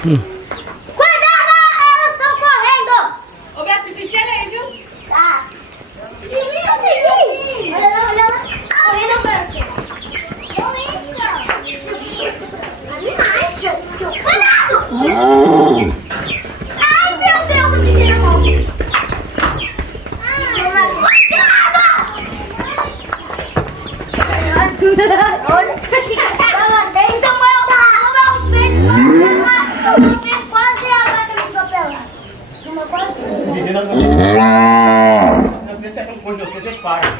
Cuidado, elas estão correndo! Ô, Beto, deixa ele aí, viu? Tá. Olha lá, olha lá. Correndo, Beto. Animais. Cuidado! Ai, meu Deus, me tira a mão. Olha, Samuel fez quase a vaca me atropelar. Não precisa pelo gosto de vocês param.